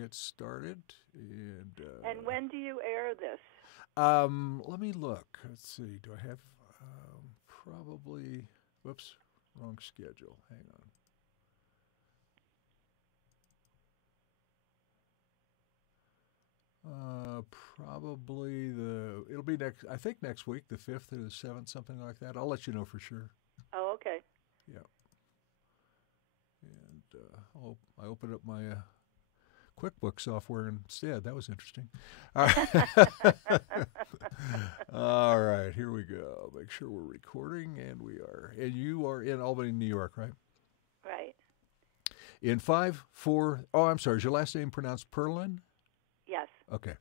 get started. And when do you air this? Let me look. Let's see. Do I have probably? Whoops, wrong schedule. Hang on. Probably it'll be next. I think next week, the 5th or the 7th, something like that. I'll let you know for sure. Oh, okay. Yeah. And I opened up my QuickBooks software instead. That was interesting. All right. All right, here we go. Make sure we're recording, and we are. And you are in Albany, New York, right? Right. In 5, 4. Oh, I'm sorry. Is your last name pronounced Perlin? Yes. Okay.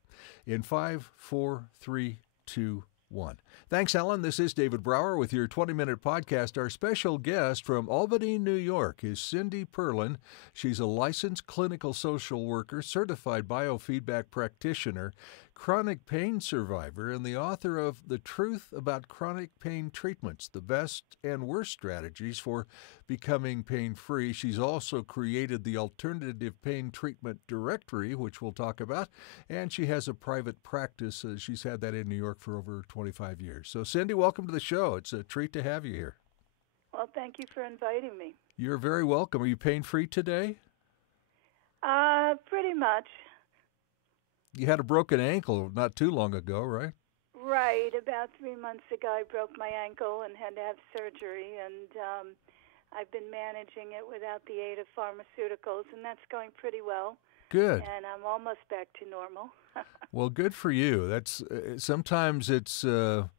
In 5, 4, 3, 2, 1. Thanks, Ellen. This is David Brower with your 20-minute podcast. Our special guest from Albany, New York is Cindy Perlin. She's a licensed clinical social worker, certified biofeedback practitioner, chronic pain survivor, and the author of The Truth About Chronic Pain Treatments, the Best and Worst Strategies for Becoming Pain-Free. She's also created the Alternative Pain Treatment Directory, which we'll talk about, and she has a private practice. She's had that in New York for over 25 years. So, Cindy, welcome to the show. It's a treat to have you here. Well, thank you for inviting me. You're very welcome. Are you pain-free today? Pretty much. You had a broken ankle not too long ago, right? Right. About 3 months ago, I broke my ankle and had to have surgery, and I've been managing it without the aid of pharmaceuticals, and that's going pretty well. Good. And I'm almost back to normal. Well, good for you. That's sometimes it's a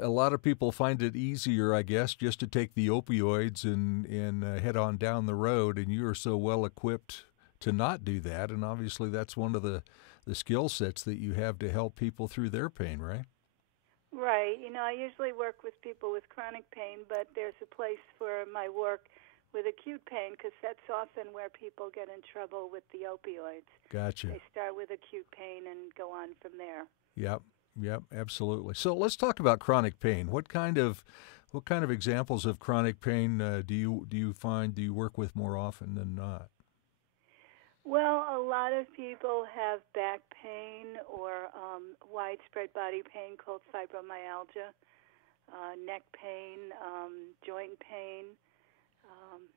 lot of people find it easier, I guess, just to take the opioids and head on down the road, and you are so well equipped to not do that, and obviously that's one of the skill sets that you have to help people through their pain, right? Right. You know, I usually work with people with chronic pain, but there's a place for my work with acute pain because that's often where people get in trouble with the opioids. Gotcha. They start with acute pain and go on from there. Yep, absolutely. So let's talk about chronic pain. What kind of examples of chronic pain do you work with more often than not? Well, a lot of people have back pain or widespread body pain called fibromyalgia, neck pain, joint pain.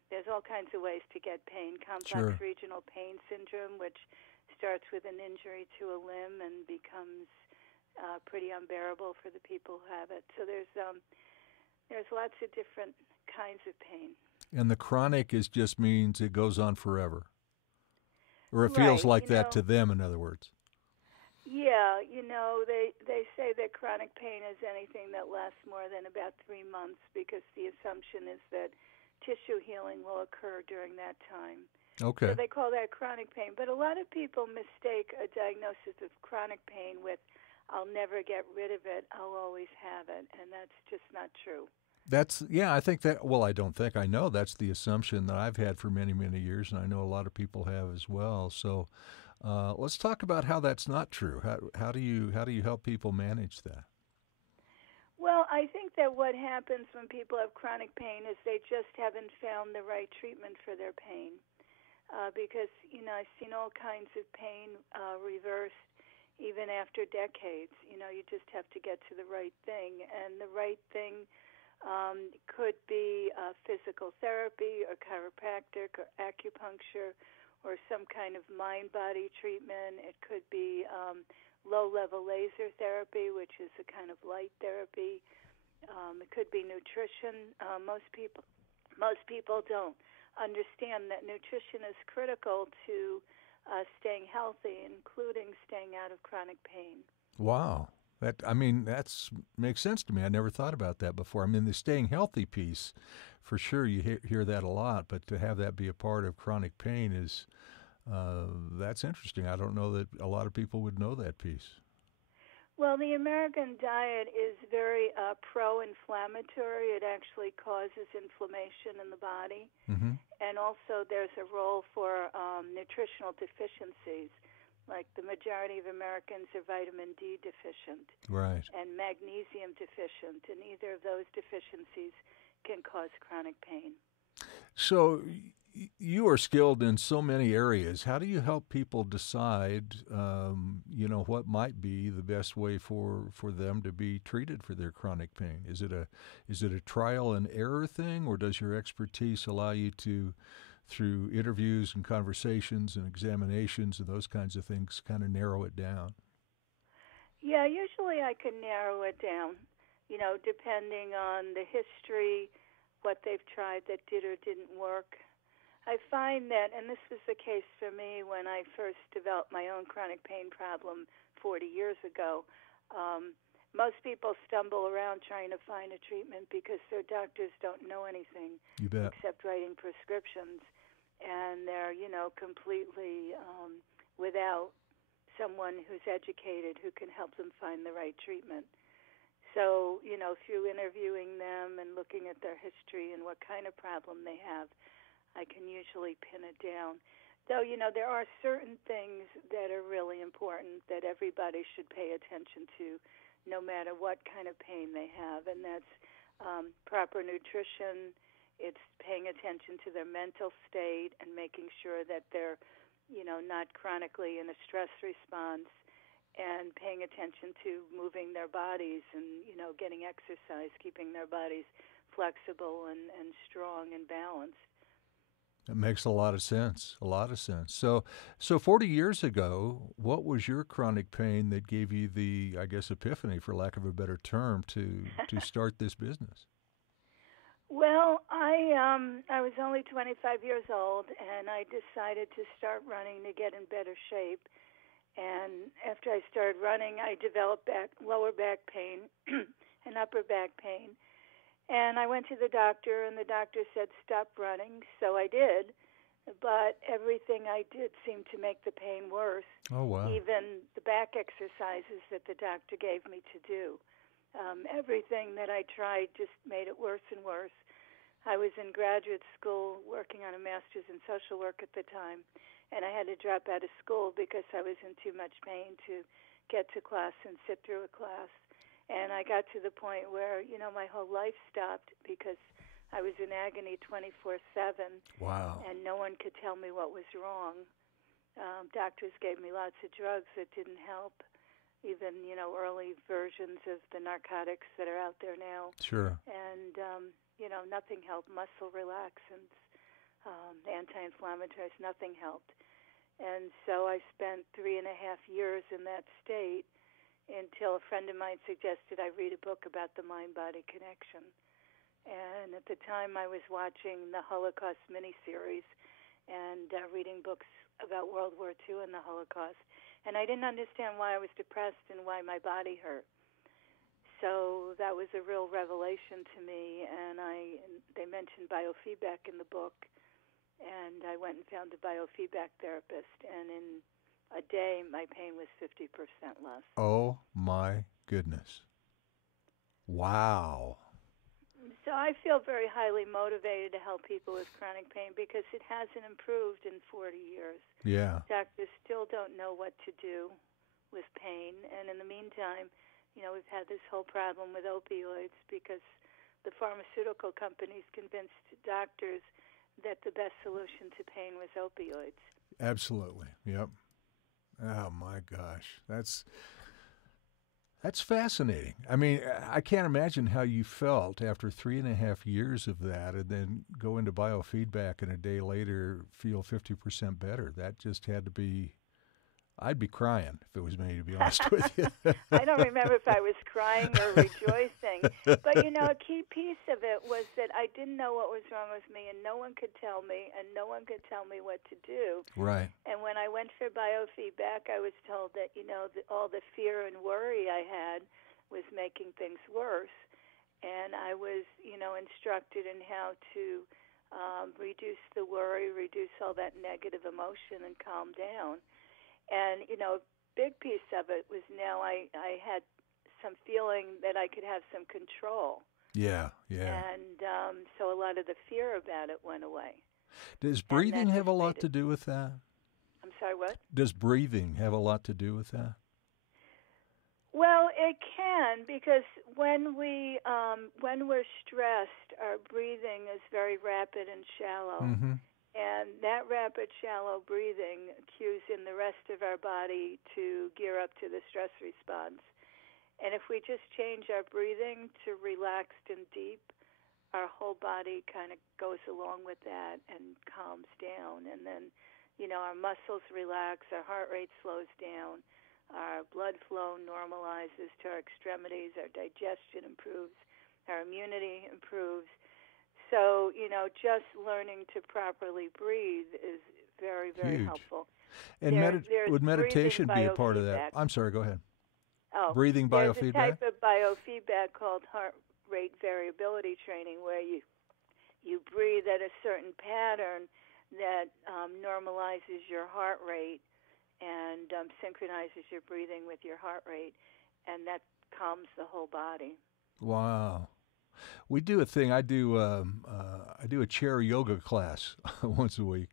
There's all kinds of ways to get pain. Complex regional pain syndrome, which starts with an injury to a limb and becomes pretty unbearable for the people who have it. So there's lots of different kinds of pain. And the chronic just means it goes on forever. Or it feels like that to them, in other words. Yeah, they say that chronic pain is anything that lasts more than about 3 months because the assumption is that tissue healing will occur during that time. Okay. So they call that chronic pain. But a lot of people mistake a diagnosis of chronic pain with, I'll never get rid of it, I'll always have it, and that's just not true. I think that, well, I know that's the assumption that I've had for many, many years, and I know a lot of people have as well. So let's talk about how that's not true. How do you help people manage that? Well, I think that what happens when people have chronic pain is they just haven't found the right treatment for their pain. Because, I've seen all kinds of pain reversed even after decades. You just have to get to the right thing. And the right thing could be physical therapy or chiropractic or acupuncture or some kind of mind-body treatment. It could be low-level laser therapy, which is a kind of light therapy. It could be nutrition. Most people don't understand that nutrition is critical to staying healthy, including staying out of chronic pain. Wow. That makes sense to me. I never thought about that before. I mean, the staying healthy piece, for sure, you hear that a lot, but to have that be a part of chronic pain is, that's interesting. I don't know that a lot of people would know that piece. Well, the American diet is very pro-inflammatory. It actually causes inflammation in the body. Mm-hmm. And also there's a role for nutritional deficiencies. Like the majority of Americans are vitamin D deficient. Right. And magnesium deficient. And either of those deficiencies can cause chronic pain. So You are skilled in so many areas. How do you help people decide, what might be the best way for them to be treated for their chronic pain? Is it a trial and error thing, or does your expertise allow you to, through interviews and conversations and examinations and those kinds of things, kind of narrow it down? Yeah, usually I can narrow it down, depending on the history, what they've tried that did or didn't work. I find that, and this was the case for me when I first developed my own chronic pain problem 40 years ago. Most people stumble around trying to find a treatment because their doctors don't know anything You bet. except writing prescriptions, and they're, completely without someone who's educated who can help them find the right treatment. So, through interviewing them and looking at their history and what kind of problem they have, I can usually pin it down. Though, there are certain things that are really important that everybody should pay attention to, no matter what kind of pain they have, and that's proper nutrition. It's paying attention to their mental state and making sure that they're, not chronically in a stress response, and paying attention to moving their bodies and, getting exercise, keeping their bodies flexible and strong and balanced. It makes a lot of sense. A lot of sense. So 40 years ago, what was your chronic pain that gave you the, I guess, epiphany, for lack of a better term, to start this business? Well, I was only 25 years old, and I decided to start running to get in better shape. And after I started running, I developed lower back pain and upper back pain. And I went to the doctor, and the doctor said, stop running. So I did, but everything I did seemed to make the pain worse. Oh, wow. Even the back exercises that the doctor gave me to do. Everything that I tried just made it worse and worse. I was in graduate school working on a master's in social work at the time, and I had to drop out of school because I was in too much pain to get to class and sit through a class. And I got to the point where, my whole life stopped because I was in agony 24/7. Wow. And no one could tell me what was wrong. Doctors gave me lots of drugs that didn't help, even, early versions of the narcotics that are out there now. Sure. And, nothing helped. Muscle relaxants, anti-inflammatories, nothing helped. And so I spent 3.5 years in that state until a friend of mine suggested I read a book about the mind-body connection. And at the time, I was watching the Holocaust miniseries and reading books about World War II and the Holocaust. And I didn't understand why I was depressed and why my body hurt. So that was a real revelation to me. And they mentioned biofeedback in the book. And I went and found a biofeedback therapist. And in a day, my pain was 50% less. Oh, my goodness. Wow. So I feel very highly motivated to help people with chronic pain because it hasn't improved in 40 years. Yeah. Doctors still don't know what to do with pain. And in the meantime, we've had this whole problem with opioids because the pharmaceutical companies convinced doctors that the best solution to pain was opioids. Absolutely. Yep. Oh, my gosh. That's fascinating. I mean, I can't imagine how you felt after 3.5 years of that and then go into biofeedback and a day later feel 50% better. That just had to be, I'd be crying if it was me, to be honest with you. I don't remember if I was crying or rejoicing. But, a key piece of it was that I didn't know what was wrong with me, and no one could tell me, and no one could tell me what to do. Right. And when I went for biofeedback, I was told that, all the fear and worry I had was making things worse. And I was, instructed in how to reduce the worry, reduce all that negative emotion, and calm down. And, a big piece of it was now I had some feeling that I could have some control. Yeah. And so a lot of the fear about it went away. Does breathing have a lot to do with that? I'm sorry, what? Does breathing have a lot to do with that? Well, it can, because when we're stressed, our breathing is very rapid and shallow. Mm-hmm. And that rapid, shallow breathing cues in the rest of our body to gear up to the stress response. And if we just change our breathing to relaxed and deep, our whole body kind of goes along with that and calms down. And then, our muscles relax, our heart rate slows down, our blood flow normalizes to our extremities, our digestion improves, our immunity improves. So, just learning to properly breathe is very, very Huge. helpful. And would meditation be a part of that? biofeedback. I'm sorry, go ahead. Oh, Breathing there's biofeedback? a type of biofeedback called heart rate variability training where you breathe at a certain pattern that normalizes your heart rate and synchronizes your breathing with your heart rate, and that calms the whole body. Wow. We do a thing. I do a chair yoga class once a week,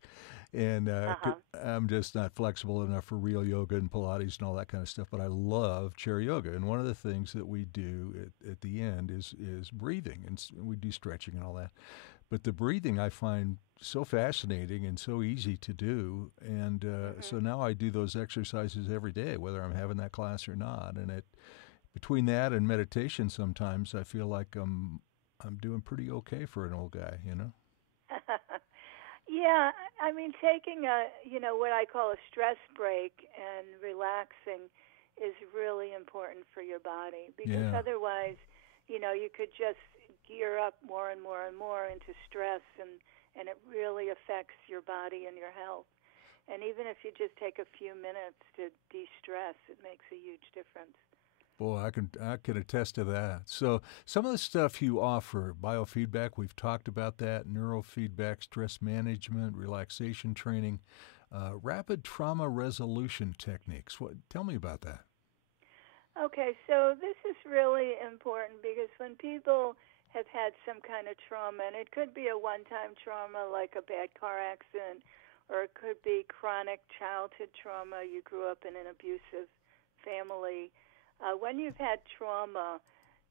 and I'm just not flexible enough for real yoga and Pilates and all that kind of stuff. But I love chair yoga, and one of the things that we do at the end is breathing, and we do stretching and all that. But the breathing I find so fascinating and so easy to do, and so now I do those exercises every day, whether I'm having that class or not, and between that and meditation, sometimes I feel like I'm doing pretty okay for an old guy, Yeah, I mean, taking what I call a stress break and relaxing is really important for your body, because otherwise, you could just gear up more and more and more into stress, and it really affects your body and your health. And even if you just take a few minutes to de-stress, it makes a huge difference. Boy, I can attest to that. So some of the stuff you offer, biofeedback, we've talked about that, neurofeedback, stress management, relaxation training, rapid trauma resolution techniques. Tell me about that. Okay, so this is really important because when people have had some kind of trauma, and it could be a one-time trauma like a bad car accident, or it could be chronic childhood trauma, you grew up in an abusive family. When you've had trauma,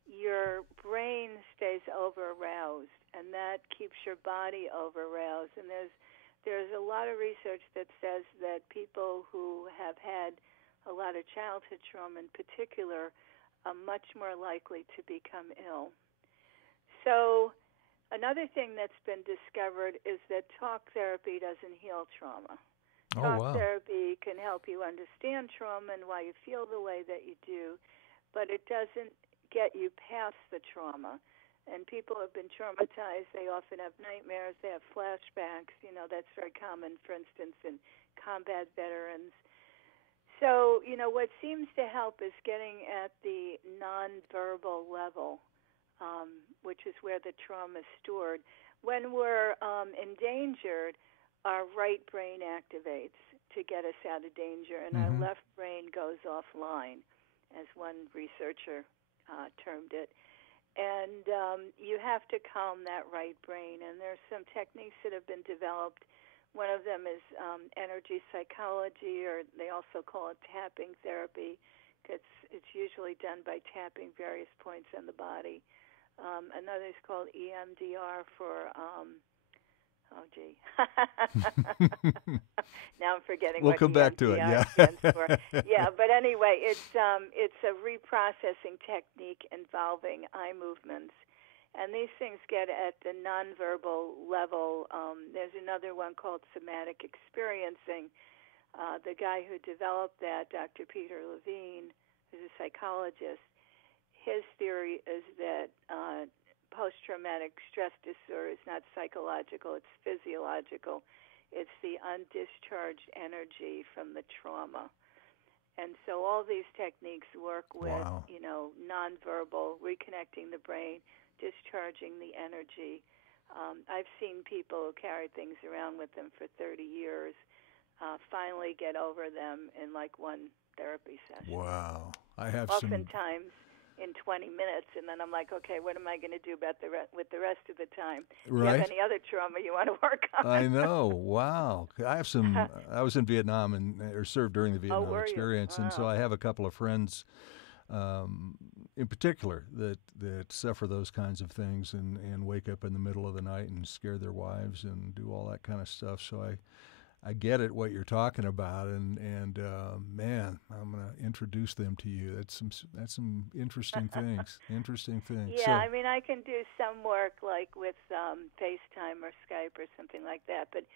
your brain stays over-aroused, and that keeps your body over-aroused. And there's a lot of research that says that people who have had a lot of childhood trauma in particular are much more likely to become ill. So another thing that's been discovered is that talk therapy doesn't heal trauma. Talk therapy can help you understand trauma and why you feel the way that you do, but it doesn't get you past the trauma. And people have been traumatized. They often have nightmares. They have flashbacks. That's very common, for instance, in combat veterans. So, what seems to help is getting at the nonverbal level, which is where the trauma is stored. When we're endangered, our right brain activates to get us out of danger, and our left brain goes offline, as one researcher termed it. And you have to calm that right brain, and there's some techniques that have been developed. One of them is energy psychology, or they also call it tapping therapy. It's usually done by tapping various points in the body. Another is called EMDR for now I'm forgetting we'll what come back to it. EMDR stands for. Yeah, but anyway, it's a reprocessing technique involving eye movements. And these things get at the nonverbal level. There's another one called somatic experiencing. The guy who developed that, Dr. Peter Levine, who's a psychologist, his theory is that post-traumatic stress disorder is not psychological, it's physiological. It's the undischarged energy from the trauma. And so all these techniques work with, nonverbal, reconnecting the brain, discharging the energy. I've seen people who carried things around with them for 30 years finally get over them in like one therapy session. Wow. I have oftentimes in 20 minutes, and then I'm like, okay, what am I going to do about with the rest of the time? Do you have any other trauma you want to work on? I know. Wow. I have I was in Vietnam or served during the Vietnam experience, and so I have a couple of friends in particular that suffer those kinds of things and wake up in the middle of the night and scare their wives and do all that kind of stuff. So I get it, what you're talking about, and man, I'm going to introduce them to you. That's some interesting things. Interesting things. Yeah, I mean, I can do some work like with FaceTime or Skype or something like that, but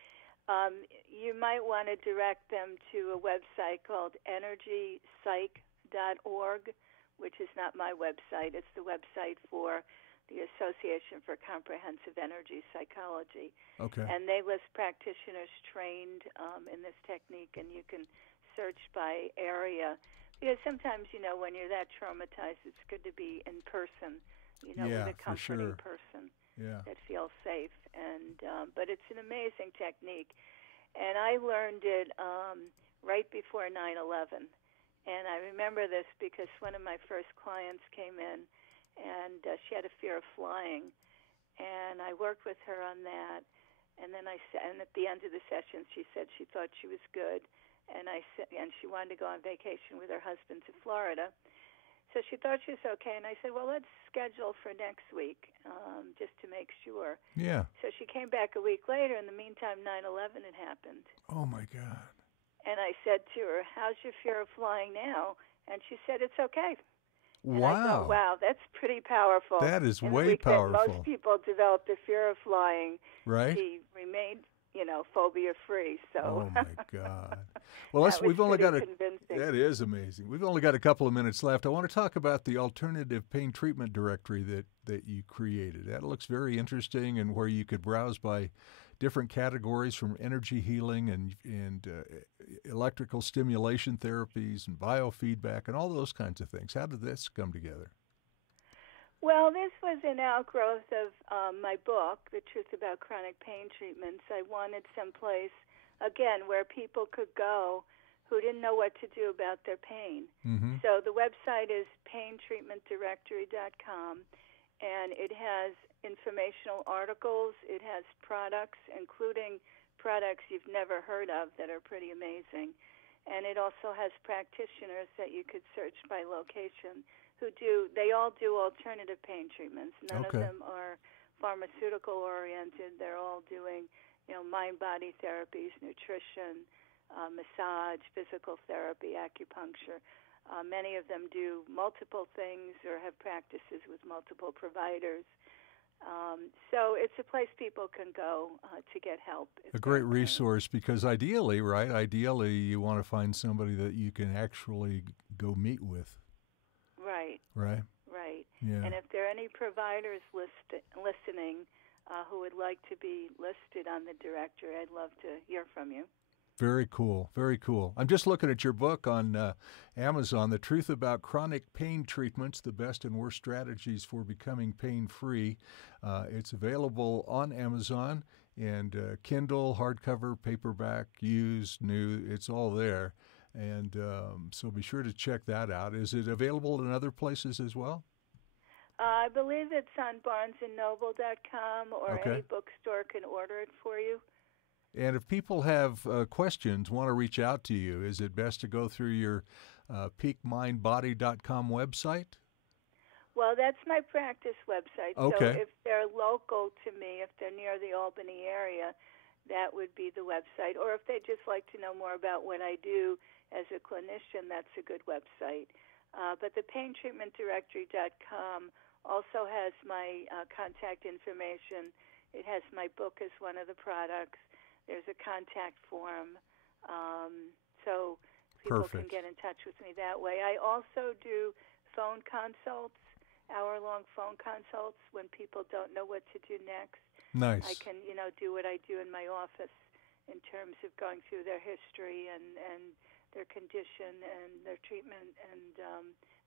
you might want to direct them to a website called energypsych.org, which is not my website. It's the website for the Association for Comprehensive Energy Psychology. Okay. And they list practitioners trained in this technique, and you can search by area. Because sometimes, when you're that traumatized, it's good to be in person, with a comforting person that feels safe. And but it's an amazing technique. And I learned it right before 9/11. And I remember this because one of my first clients came in, and she had a fear of flying, and I worked with her on that. And then and at the end of the session, she said she thought she was good, and and she wanted to go on vacation with her husband to Florida. So she thought she was okay, and I said, well, let's schedule for next week, just to make sure. Yeah. So she came back a week later. In the meantime, 9/11 had happened. Oh my God. And I said to her, how's your fear of flying now? And she said, it's okay. And Wow. I thought, wow, that's pretty powerful. That is In way the week powerful. That most people developed a fear of flying. Right. She remained, phobia-free. So. Oh my God. Well, we've only got that is amazing. We've only got a couple of minutes left. I want to talk about the alternative pain treatment directory that you created. That looks very interesting, and where you could browse by different categories from energy healing and electrical stimulation therapies and biofeedback and all those kinds of things. How did this come together? Well, this was an outgrowth of my book, The Truth About Chronic Pain Treatments. I wanted someplace, again, where people could go who didn't know what to do about their pain. Mm-hmm. So the website is paintreatmentdirectory.com, and it has informational articles. It has products, including products you've never heard of that are pretty amazing. And it also has practitioners that you could search by location they all do alternative pain treatments. None of them are pharmaceutical oriented. They're all doing, mind-body therapies, nutrition, massage, physical therapy, acupuncture. Many of them do multiple things or have practices with multiple providers. So it's a place people can go to get help. A great resource, because ideally, you want to find somebody that you can actually go meet with. Right. Yeah. And if there are any providers listening who would like to be listed on the directory, I'd love to hear from you. Very cool. Very cool. I'm just looking at your book on Amazon, The Truth About Chronic Pain Treatments, the Best and Worst Strategies for Becoming Pain-Free. It's available on Amazon, and Kindle, hardcover, paperback, used, new, it's all there. And so be sure to check that out. Is it available in other places as well? I believe it's on barnesandnoble.com, or any bookstore can order it for you. And if people have questions, want to reach out to you, is it best to go through your peakmindbody.com website? Well, that's my practice website. Okay. So if they're local to me, if they're near the Albany area, that would be the website. Or if they just like to know more about what I do as a clinician, that's a good website. But the paintreatmentdirectory.com also has my contact information. It has my book as one of the products. There's a contact form, so people can get in touch with me that way. I also do phone consults, hour-long phone consults when people don't know what to do next. Nice. I can, do what I do in my office in terms of going through their history and their condition and their treatment, and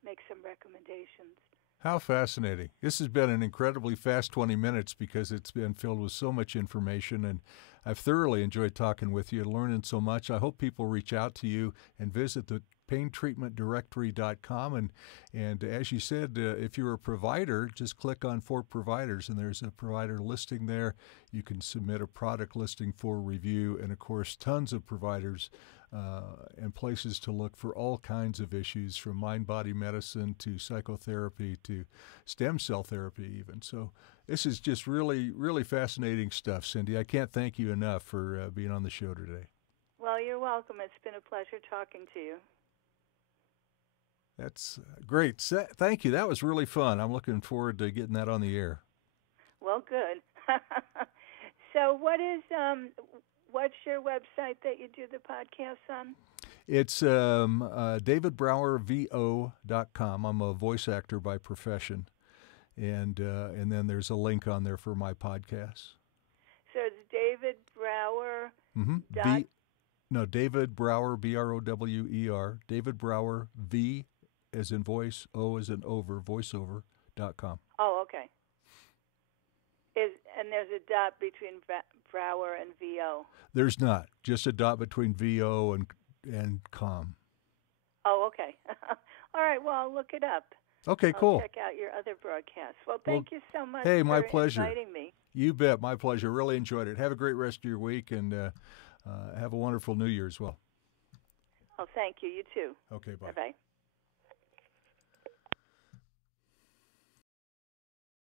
make some recommendations. How fascinating. This has been an incredibly fast 20 minutes because it's been filled with so much information, and I've thoroughly enjoyed talking with you and learning so much. I hope people reach out to you and visit the paintreatmentdirectory.com. And as you said, if you're a provider, just click on For Providers, and there's a provider listing there. You can submit a product listing for review, and of course, tons of providers and places to look for all kinds of issues, from mind-body medicine to psychotherapy to stem cell therapy even. So this is just really, really fascinating stuff, Cindy. I can't thank you enough for being on the show today. Well, you're welcome. It's been a pleasure talking to you. That's great. Thank you. That was really fun. I'm looking forward to getting that on the air. Well, good. So what's your website that you do the podcast on? It's davidbrowervo.com. I'm a voice actor by profession. And then there's a link on there for my podcasts. So it's David Brower. David Brower, Brower, David Brower, V as in voice, O as in over, voiceover.com. Oh, okay. And there's a dot between Brower and VO. There's not. Just a dot between VO and com. Oh, okay. All right, well, I'll look it up. Okay, cool. I'll check out your other broadcasts. Well, thank you so much for my pleasure. Inviting me. You bet. My pleasure. Really enjoyed it. Have a great rest of your week, and have a wonderful New Year as well. Oh, thank you. You too. Okay, bye. Bye-bye.